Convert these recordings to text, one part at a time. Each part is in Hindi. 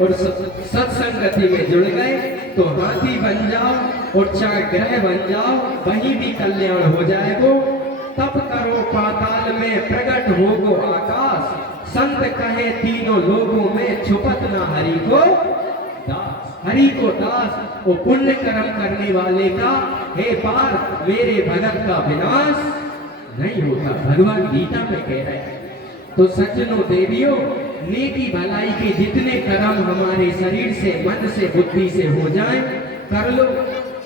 और सत्संगति में जुड़ गए तो हाथी बन जाओ और चाहे ग्रह बन जाओ, वहीं भी कल्याण हो जाएगो। तप करो पाताल में प्रकट होगो आकाश, संत कहे तीनों लोगों में छुपत ना हरि को दास। हरि को दास वो पुण्य कर्म करने वाले का हे पार मेरे भगत का विनाश नहीं होता, भगवान गीता में कह रहे हैं। तो सज्जनों देवियों, नेकी भलाई के जितने कर्म हमारे शरीर से, मन से, बुद्धि से हो जाए कर लो।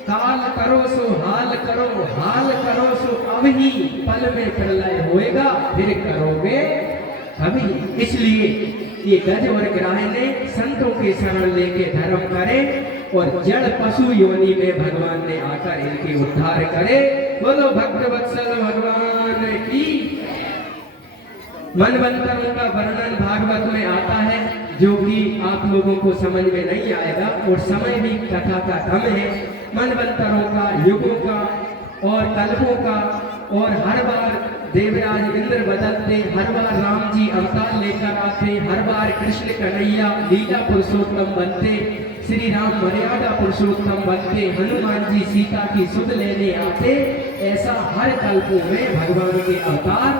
काल करो सो हाल करो, हाल करो सो अब ही पल में प्रलय होएगा, फिर करोगे अभी। इसलिए ये गज और ग्राह ने संतों के शरण लेके धर्म करे और जड़ पशु योनि में भगवान ने आकर इनके उद्धार करे। बोलो भक्त वत्सल भगवान की। मनवंतरों का वर्णन भागवत में आता है, जो कि आप लोगों को समझ में नहीं आएगा और समय भी कथा का कम है। मनवंतरों का, युगों का और कल्पों का, और हर बार देवराज इंद्र बदलते, हर बार राम जी अवतार लेकर आते, हर बार कृष्ण कन्हैया लीला पुरुषोत्तम बनते, श्री राम मर्यादा पुरुषोत्तम बनते, हनुमान जी सीता की सुध लेने आते। ऐसा हर कल्पों में भगवान के अवतार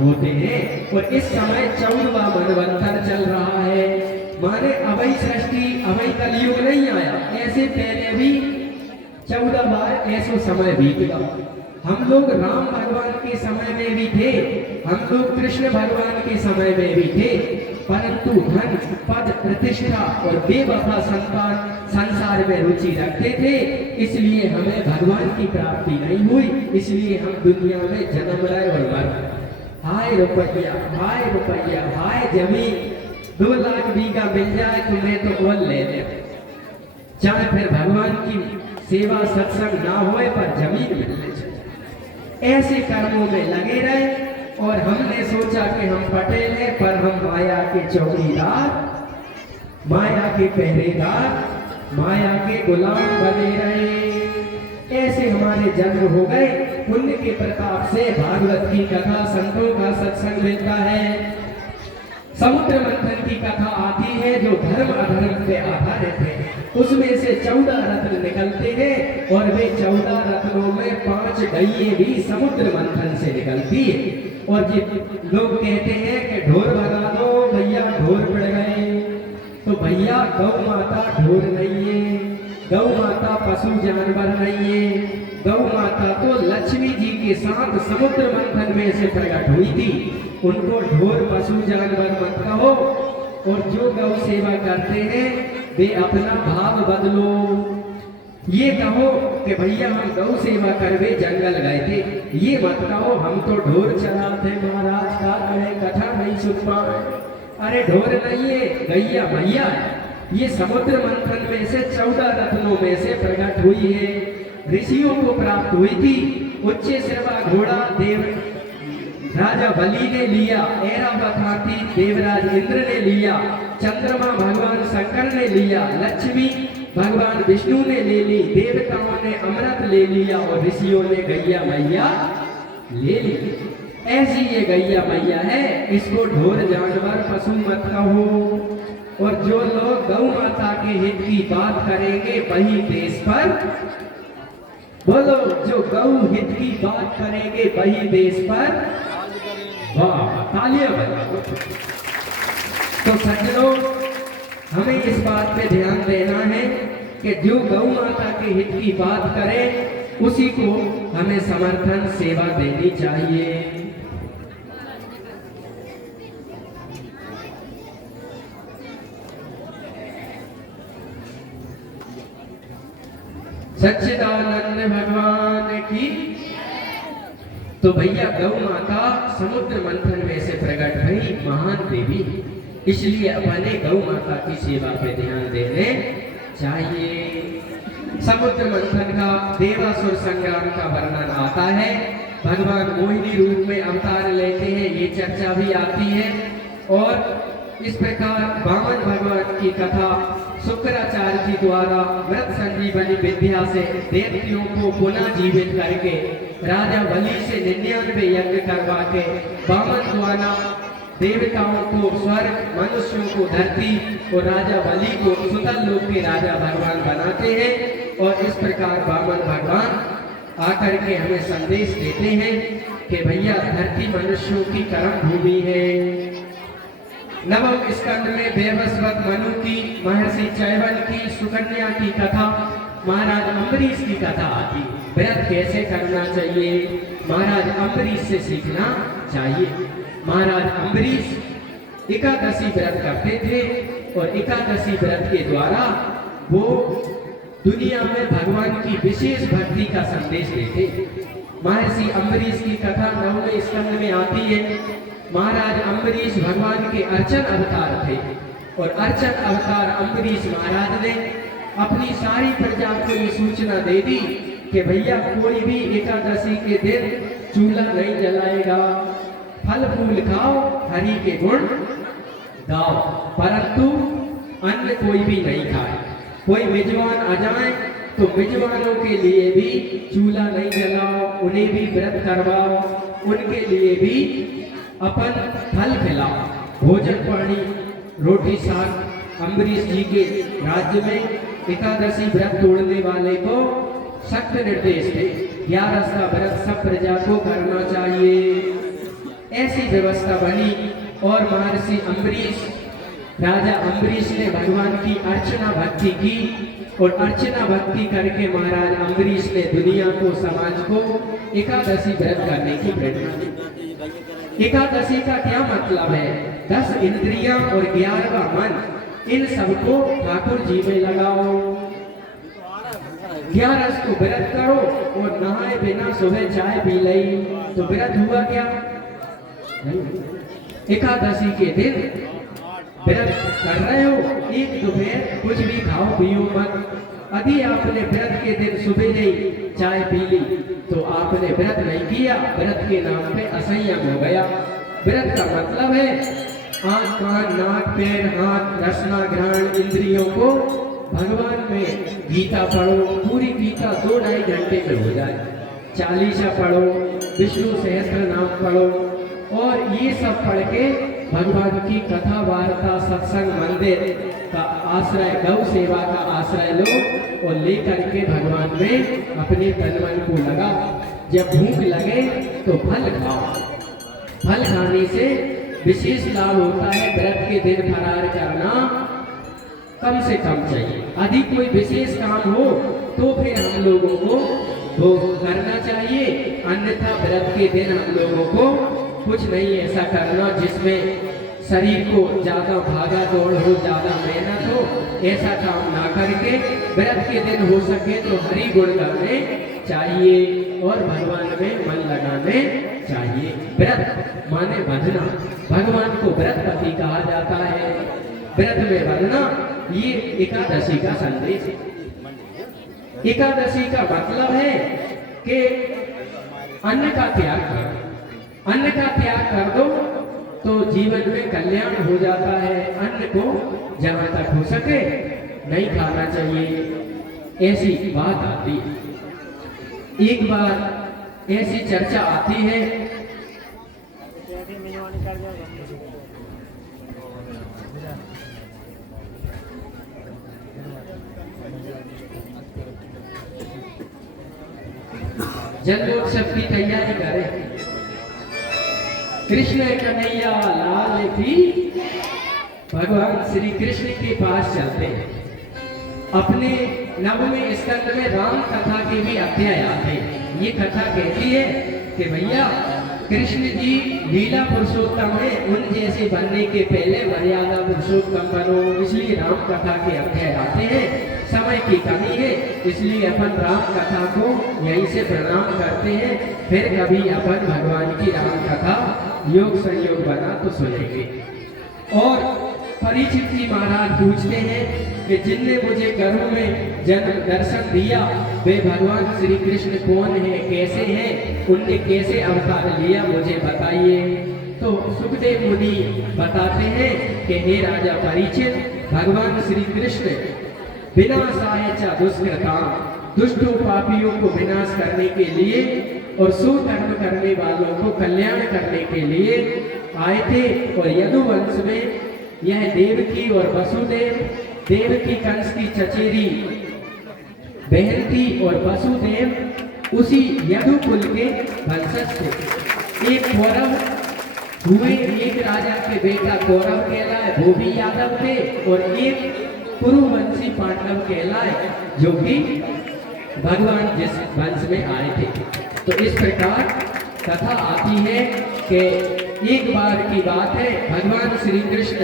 होते हैं। और इस समय 14वां मनवंतर चल रहा है, माने अवै सृष्टि, अवै कलयुग नहीं आया, ऐसे पहले भी 14 बार ऐसा समय बीत गया। हम लोग राम भगवान के समय में भी थे, हम लोग कृष्ण भगवान के समय में भी थे, परंतु धन, पद, प्रतिष्ठा और बेवफा संतान संसार में रुचि रखते थे, इसलिए हमें भगवान की प्राप्ति नहीं हुई। इसलिए हम दुनिया में जन्म रहे और मर रहे। हाय रुपया, हाय रुपया, हाय जमीन, 2 लाख बीघा मिल जाए तुम्हें तो बोल ले ले, चाहे फिर भगवान की सेवा सत्संग ना होए पर जमीन मिलने चाहिए। ऐसे कर्मों में लगे रहे और हमने सोचा कि हम पटेल हैं, पर हम माया के चौकीदार, माया के पहरेदार, माया के गुलाम बने रहे। ऐसे हमारे जन्म हो गए। पुण्य के प्रताप से भागवत की कथा, संतों का सत्संग मिलता है, समुद्र मंथन की कथा आती है जो धर्म अधर्म पे आधारित है। उसमें से 14 रत्न निकलते हैं और वे 14 रत्नों में 5 गईये भी समुद्र मंथन से निकलती है। और लोग कहते हैं कि ढोर भगा दो भैया, ढोर पड़ गए, तो भैया गौ माता ढोर नहीं है, गौ माता पशु जानवर नहीं है। गौ माता तो लक्ष्मी जी के साथ समुद्र मंथन में से प्रकट हुई थी। उनको ढोर पशु जानवर मत कहो। और जो गौ सेवा करते हैं वे अपना भाव बदलो। ये कहो कि भैया हम गौ सेवा करवे जंगल गए थे, ये मत कहो हम तो ढोर चलाते महाराज, का करें कथा नहीं सुन पाए। अरे ढोर नहीं है, गैया मैया है। ये समुद्र मंथन में से 14 रत्नों में से प्रकट हुई है, ऋषियों को प्राप्त हुई थी। उच्च सिरवा घोड़ा देव राजा बलि ने लिया, ऐरावत हाथी देवराज इंद्र ने लिया, चंद्रमा भगवान शंकर ने लिया, लक्ष्मी भगवान विष्णु ने ले ली, देवताओं ने अमृत ले लिया और ऋषियों ने गैया मैया ले ली। ऐसी ये गैया मैया है, इसको ढोर जानवर पशु मत कहो। और जो लोग गौ माता के हित की बात करेंगे वही देश पर, बोलो जो गौ हित की बात करेंगे वही देश पर, वाह तालियां बजाओ। तो सज्जनों, हमें इस बात पे ध्यान देना है कि जो गौ माता के हित की बात करे उसी को हमें समर्थन सेवा देनी चाहिए। सच्चिदानंद भगवान की। तो भैया गौ माता समुद्र मंथन में से प्रकट भई महान देवी, इसलिए अपने गौ माता की सेवा पे ध्यान देने चाहिए। समुद्र मंथन का देवासुर संग्राम का वर्णन आता है। भगवान मोहिनी रूप में अवतार लेते हैं, ये चर्चा भी आती है। और इस प्रकार वामन भगवान की कथा शुक्राचार्य जी द्वारा मृत संजीवनी विद्या से देवतियों को पुनः जीवित करके राजा बलि से 99 यज्ञ करवा के वामन द्वारा देवताओं को स्वर्ग, मनुष्यों को धरती और राजा बलि को सुतल लोक के राजा भगवान बनाते हैं। और इस प्रकार वामन भगवान आकर के हमें संदेश देते हैं कि भैया धरती मनुष्यों की कर्म भूमि है। नवम स्कंद में देवस्वत मनु की, महर्षि चैवन की, सुकन्या की कथा, महाराज अम्बरीश की कथा आती। व्रत कैसे करना चाहिए, महाराज अम्बरीश से सीखना चाहिए। महाराज अम्बरीश एकादशी व्रत करते थे और एकादशी व्रत के द्वारा वो दुनिया में भगवान की विशेष भक्ति का संदेश देते। महर्षि अम्बरीश की कथा 9वें स्कंद में आती है। महाराज अम्बरीश भगवान के अर्चन अवतार थे और अर्चन अवतार अम्बरीश महाराज ने अपनी सारी प्रजा को ये सूचना दे दी कि भैया कोई भी एकादशी के दिन चूल्हा नहीं जलाएगा, फल फूल खाओ, हरि के गुण गाओ, परंतु अन्न कोई भी नहीं खाए। कोई मेजबान आ जाए तो मेजबानों के लिए भी चूल्हा नहीं जलाओ, उन्हें भी व्रत करवाओ, उनके लिए भी अपन फल खिलाओ, भोजन पानी रोटी साग। अम्बरीश जी के राज्य में एकादशी व्रत तोड़ने वाले को सख्त निर्देश थे। 11 का व्रत सब प्रजा को करना चाहिए, ऐसी व्यवस्था बनी। और महर्षि अम्बरीश, राजा अम्बरीश ने भगवान की अर्चना भक्ति की और अर्चना भक्ति करके महाराज अम्बरीश ने दुनिया को, समाज को एकादशी व्रत करने की प्रेरणा दी। एकादशी का क्या मतलब है? 10 इंद्रियां और 11वां मन, इन सबको ठाकुर जी में लगाओ। 11 को व्रत करो और नहाए बिना सुबह चाय पी ली तो व्रत हुआ क्या? एकादशी के दिन व्रत कर रहे हो, एक दोपहर कुछ भी खाओ पियो मत। यदि आपने व्रत के दिन सुबह नहीं चाय पी ली तो आपने व्रत नहीं किया, व्रत के नाम पे असंयम हो गया। व्रत का मतलब है आंख कान नाक पैर हाथ रसना ग्रहण इंद्रियों को भगवान में गीता पढ़ो, पूरी गीता 2-2.5 घंटे में हो जाए। चालीसा पढ़ो, विष्णु सहस्त्र नाम पढ़ो और ये सब पढ़ के भगवान की कथा वार्ता सत्संग मंदिर का आश्रय, गौ सेवा का आश्रय लो और लेकर के भगवान में अपने तन मन को लगाओ। जब भूख लगे तो फल खाओ, फल खाने से विशेष लाभ होता है। व्रत के दिन फरार करना कम से कम चाहिए। यदि कोई विशेष काम हो तो फिर हम लोगों को वो करना चाहिए, अन्यथा व्रत के दिन हम लोगों को कुछ नहीं ऐसा करना जिसमें शरीर को ज्यादा भागा दौड़ हो, ज्यादा मेहनत हो। ऐसा काम ना करके व्रत के दिन हो सके तो हरि गुण करने चाहिए और भगवान में मन लगाने चाहिए। व्रत माने बंधना, भगवान को व्रतपति कहा जाता है। व्रत में बंधना ये एकादशी का संदेश है। एकादशी का मतलब है कि अन्न का त्याग करो। अन्न का त्याग कर दो तो जीवन में कल्याण हो जाता है। अन्न को जहां तक हो सके नहीं खाना चाहिए, ऐसी बात आती है। एक बार ऐसी चर्चा आती है जन्मोत्सव की तैयारी करें, कृष्ण कन्हैया लाल की, भगवान श्री कृष्ण के पास चलते हैं। अपने 9वें स्कंद में राम कथा के भी अध्याय आते हैं। ये कथा कहती है कि भैया कृष्ण जी लीला पुरुषोत्तम है, उन जैसे बनने के पहले मर्यादा पुरुषोत्तम बनो, इसलिए राम कथा के अध्याय आते हैं। समय की कमी है इसलिए अपन राम कथा को यहीं से प्रणाम करते हैं, फिर कभी अपन भगवान की राम कथा योग संयोग बना तो सुनेंगे। और परीक्षित जी महाराज पूछते हैं कि जिनने मुझे गर्भ में जन्म दर्शन दिया वे भगवान श्री कृष्ण कौन है, कैसे हैं, उनने कैसे अवतार लिया मुझे बताइए। तो सुखदेव मुनि बताते हैं कि हे राजा परीक्षित, भगवान श्री कृष्ण विनाशाय च दुष्कृताम, दुष्टों पापियों को विनाश करने के लिए और सुकर्म करने वालों को कल्याण करने के लिए आए थे। और यदुवंश में यह देवकी और वसुदेव, देवकी कंस की चचेरी बहन थी और वसुदेव उसी यदु कुल के वंशज थे। एक कौरव हुए। एक राजा के बेटा कौरव कहलाए, वो भी यादव थे, और एक कुरुवंशी पांडव कहलाए, जो कि भगवान जिस वंश में आए थे। तो इस प्रकार कथा आती है कि एक बार की बात है, भगवान श्री कृष्ण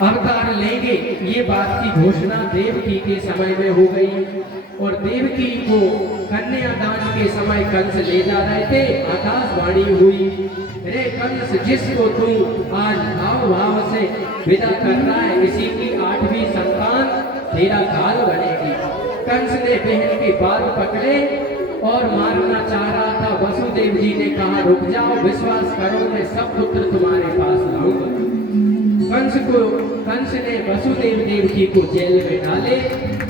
अवतार लेंगे, ये बात की घोषणा देवकी के समय में हो गई, और देवकी को कन्यादान के समय कंस ले जा रहे थे। आकाशवाणी हुई, रे कंस, जिसको तू आज भाव भाव से विदा कर रहा है, इसी की 8वीं संतान तेरा काल बनेगी। कंस ने बहन के बाल पकड़े और मारना चाह रहा था। वसुदेव जी ने कहा, रुक जाओ, विश्वास करो, मैं सब पुत्र तुम्हारे पास लाऊंगा। कंस ने वसुदेव देवकी को जेल में डाले।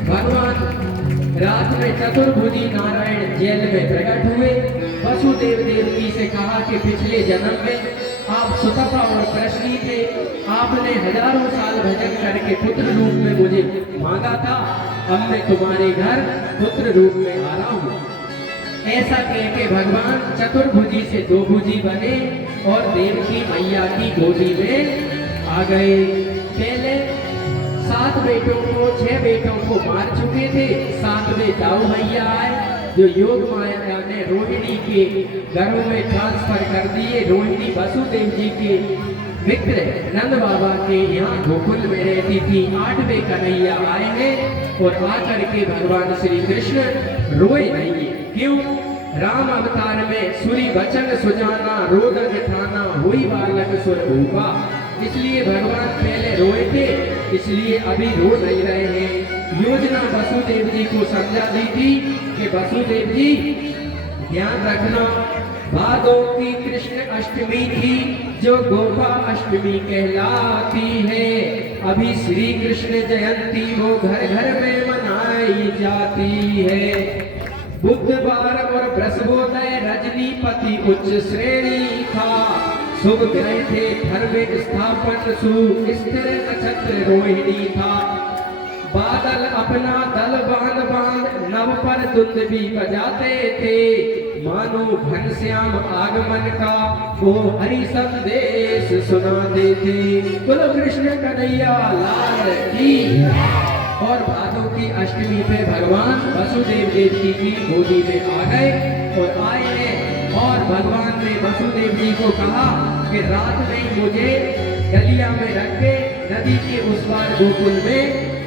भगवान रात में चतुर्भुजी नारायण जेल में प्रकट हुए। वसुदेव देवकी से कहा कि पिछले जन्म में आप सुतपा और प्रश्नी थे, आपने हजारों साल भजन करके पुत्र रूप में मुझे मांगा था, अब मैं तुम्हारे घर पुत्र रूप में आ रहा हूँ। ऐसा कह के भगवान चतुर्भुजी से 2 भुजी बने और देवकी मैया की गोदी में आ गए। पहले 7 बेटों को, 6 बेटों को मार चुके थे। 7वें दाऊ भैया आए, जो योग माया ने रोहिणी के घरों में ट्रांसफर कर दिए। रोहिणी वसुदेव जी के मित्र नंद बाबा के यहाँ गोकुल में रहती थी। 8वें कन्हैया आए हैं और आकर के भगवान श्री कृष्ण रोए नहीं। क्यों? राम अवतार में सुरी वचन सुजाना, रोदन ठाना, हुई बालक सुर भूपा, इसलिए भगवान पहले रोए थे, इसलिए अभी रो नहीं रहे हैं। योजना वसुदेव जी को समझा दी थी कि वसुदेव जी ध्यान रखना, भादों की कृष्ण अष्टमी थी, जो गोपा अष्टमी कहलाती है। अभी श्री कृष्ण जयंती वो घर घर में मनाई जाती है। बुधवार और बृहस्पति रजनीपति उच्च श्रेणी था, शुभ ग्रह थे धर्म स्थापन स्थिर नक्षत्र रोहिणी था। बादल अपना दल बांध बांध नव पर धुंध भी बजाते थे, मानो घनश्याम आगमन का वो हरि संदेश सुनाते थे। बोलो कृष्ण कन्हैया लाल की। और भादों की अष्टमी पे भगवान वसुदेव देवकी की गोदी में आ गए और आए हैं, और भगवान ने वसुदेव जी को कहा कि रात में मुझे डलिया में रख के नदी के उस पार गोकुल में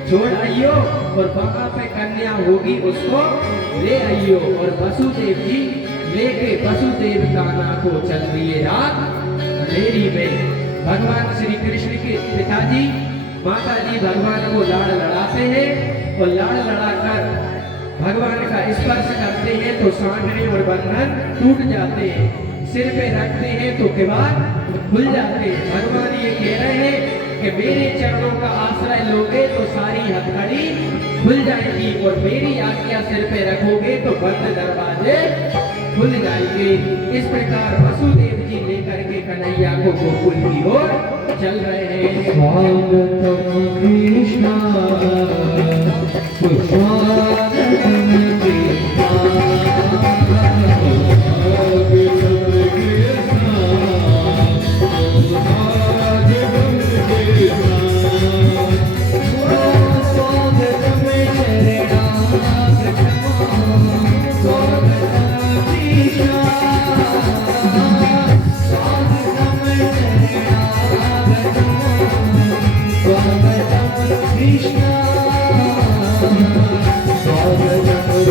छोड़ आइयो, और वहां पे कन्या होगी उसको ले आइयो। और वसुदेव जी लेके वसुदेव कान्हा को चल दिए रात अंधेरी में। भगवान श्री कृष्ण के पिताजी माता जी भगवान को लाड़ लड़ाते हैं, और लाड़ लड़ाकर भगवान का स्पर्श करते हैं तो सांडने और बंधन टूट जाते हैं। सिर पे रखते हैं तो किवाड़ खुल जाते हैं। भगवान ये कह रहे हैं कि मेरे चरणों का आश्रय लोगे तो सारी हथकड़ी खुल जाएगी, और मेरी आज्ञा सिर पे रखोगे तो बंद दरवाजे खुल जाएंगे। इस प्रकार वसुदेव जी लेकर के कन्हैया को गोकुल की ओर चल रहे हैं। स्वागतम कृष्णा स्वागतम कृष्णा स्वागतम